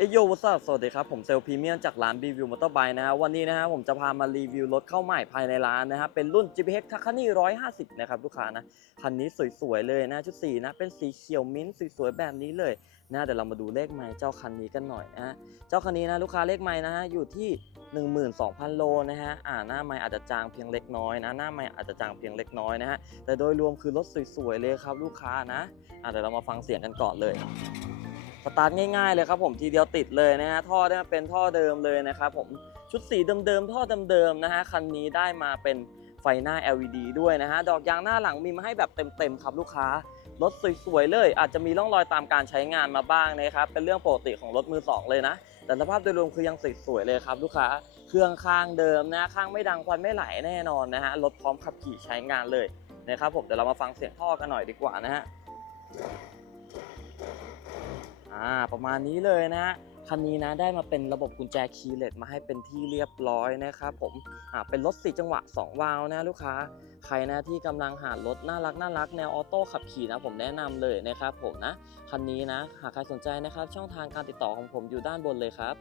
เอยโยวัสสวัสดีครับ ผมเซลล์พรีเมียมจากร้าน b ีวิวมอเตอร์ไบค์นะฮะวันนี้นะฮะผมจะพามารีวิวรถเข้าใหม่ภายในร้านนะฮะเป็นรุ่น GPX t a c a n i 150 นะครับลูกค้านะ คันนี้สวยๆเลยนะชุดสีนะ เป็นสีเขียวมิ้นท์สวยๆแบบนี้เลยนะเดี๋ยวเรามาดูเลขไม้เจ้าคันนี้กันหน่อยนะฮะเจ้าคันนี้นะลูกค้าเลขไม้นะฮะอยู่ที่12,000 โลนะฮะ อ่า หน้าไม้อาจจะจางเพียงเล็กน้อยนะ หน้าไม้อาจจะจางเพียงเล็กน้อยนะฮะ แต่โดยรวมคือรถสวยๆเลยครับลูกค้านะ อ่าเดี๋ยวเรามาฟังเสียงกันก่อนเลย สตาร์ทง่ายๆเลยครับผมทีเดียวติดเลยนะฮะท่อเนี่ยเป็นท่อเดิมเลยนะครับผมชุดสีเดิมๆท่อเดิมๆนะฮะคันนี้ได้มาเป็นไฟหน้า LED ด้วยนะฮะดอกยางหน้าหลังมีมาให้แบบเต็มๆครับลูกค้ารถสวยๆเลย อาจจะมีร่องรอยตามการใช้งานมาบ้างนะครับเป็นเรื่องปกติของรถมือสองเลยนะ แต่สภาพโดยรวมคือยังสวยๆเลยครับลูกค้าเครื่องข้างเดิมนะข้างไม่ดังควันไม่ไหลแน่นอนนะฮะรถพร้อมขับขี่ใช้งานเลยนะครับผมเดี๋ยวเรามาฟังเสียงท่อกันหน่อยดีกว่านะฮะ อ่าประมาณนี้เลยนะคันนี้นะได้มาเป็นระบบกุญแจคีย์เลสมาให้เป็นที่เรียบร้อยนะครับผมอ่าเป็นรถสี่จังหวะ 2 วาล์วนะลูกค้าใครนะที่กำลังหารถน่ารักน่ารักแนวออโต้ขับขี่นะผมแนะนำเลยนะครับผมนะคันนี้นะหากใครสนใจนะครับช่องทางการติดต่อของผมอยู่ด้านบนเลยครับ